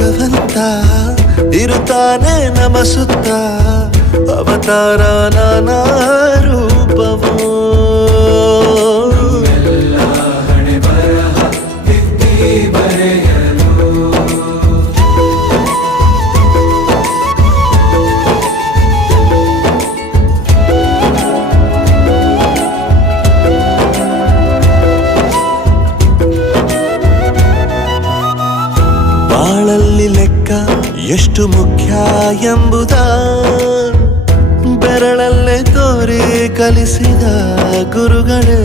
ಭಗವಂತ ಇರುತ್ತಾನೆ ನಮ ಸುತ್ತ ಅವತಾರ ನಾನಾ ರೂಪವೋ ಬಾಳಲ್ಲಿ ಲೆಕ್ಕ ಎಷ್ಟು ಮುಖ್ಯ ಎಂಬುದ ಬೆರಳಲ್ಲೇ ತೋರಿ ಕಲಿಸಿದ ಗುರುಗಳೇ